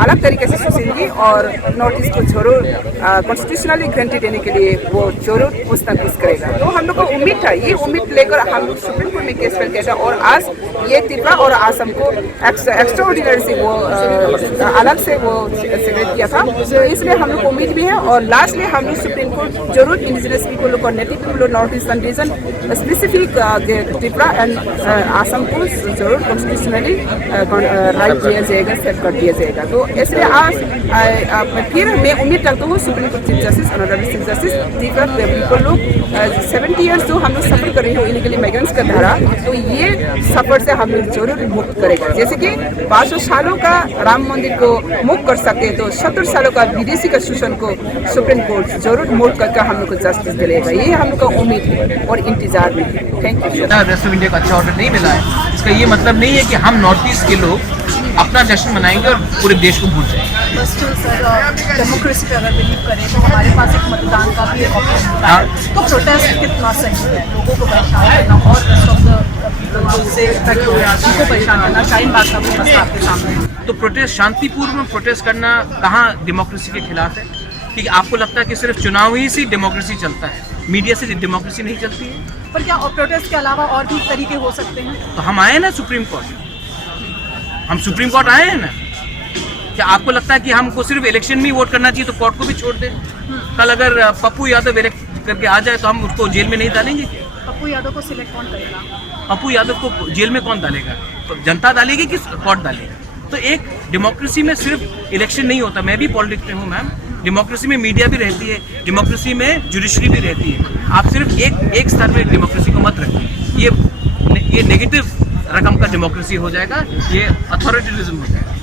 अलग तरीके से सोचेंगी और नॉर्थ ईस्ट को जरूर कॉन्स्टिट्यूशनली गारंटी देने के लिए वो जरूर कुछ ना कुछ करेगा। तो हम लोग को उम्मीद था, ये उम्मीद लेकर हम लोग सुप्रीम कोर्ट में केस फाइल किया था और आज ये त्रिपुरा और आसाम को एक्स्ट्राऑर्डिनरी से वो अलग से वो सेग्रेट किया था। तो इसलिए हम लोग को उम्मीद भी है और लास्ट में हम लोग सुप्रीम कोर्ट जरूर इंडिजिनस पीपल और native people north eastern region specific Tripura and Assam को जरूर कॉन्स्टिट्यूशनली राइट दिया जाएगा, सेव कर दिया जाएगा। तो इसलिए आज फिर मैं उम्मीद करता हूँ supreme court chief justice honourable chief justice दीकर पीपल लोग 70 ईयर्स जो हम लोग सफर कर रहे हो इलीगली माइग्रेंट्स का धारा, तो ये सफर से हम लोग जरूर मुक्त करेगा। जैसे कि 500 सालों का राम मंदिर को मुक्त कर सकते तो 70 सालों का विदेशी का शोषण को सुप्रीम कोर्ट जरूर मुक्त करके हम लोग को जस्टिस दिलेगा। ये हम लोग का उम्मीद है और इंतजार में है। Thank you. Rest of India को अच्छा ऑर्डर नहीं मिला है, इसका ये मतलब नहीं है कि हम नॉर्थ ईस्ट के लोग अपना जश्न मनाएंगे और पूरे देश को भूल जाएंगे। बस तो सर डेमोक्रेसी पे अगर बिलीव करें तो हमारे पास एक मतदान का भी एक ऑप्शन होता है, तो प्रोटेस्ट कितना सही है, लोगों को परेशान करना और रेस्ट ऑफ द पीपल से उनको परेशान करना, शाहीन बाग का भी मसला आपके सामने। तो प्रोटेस्ट शांतिपूर्ण प्रोटेस्ट करना कहाँ डेमोक्रेसी के खिलाफ है? कि आपको लगता है कि सिर्फ चुनाव ही से डेमोक्रेसी चलता है, मीडिया से डेमोक्रेसी नहीं चलती है? पर क्या प्रोटेस्ट के अलावा और भी तरीके हो सकते हैं? तो हम आए ना सुप्रीम कोर्ट, हम सुप्रीम कोर्ट आए हैं ना। क्या आपको लगता है कि हमको सिर्फ इलेक्शन में ही वोट करना चाहिए तो कोर्ट को भी छोड़ दें? कल अगर पप्पू यादव इलेक्ट करके आ जाए तो हम उसको जेल में नहीं डालेंगे क्या? पप्पू यादव को सिलेक्ट कौन करेगा? पप्पू यादव को जेल में कौन डालेगा? तो जनता डालेगी कि कोर्ट डालेगी? तो एक डेमोक्रेसी में सिर्फ इलेक्शन नहीं होता। मैं भी पॉलिटिक्स में हूँ मैम, डेमोक्रेसी में मीडिया भी रहती है, डेमोक्रेसी में जुडिशरी भी रहती है। आप सिर्फ एक स्तर में डेमोक्रेसी को मत रखिए, ये नेगेटिव रकम का डेमोक्रेसी हो जाएगा, ये अथॉरिटेरिज्म हो जाएगा।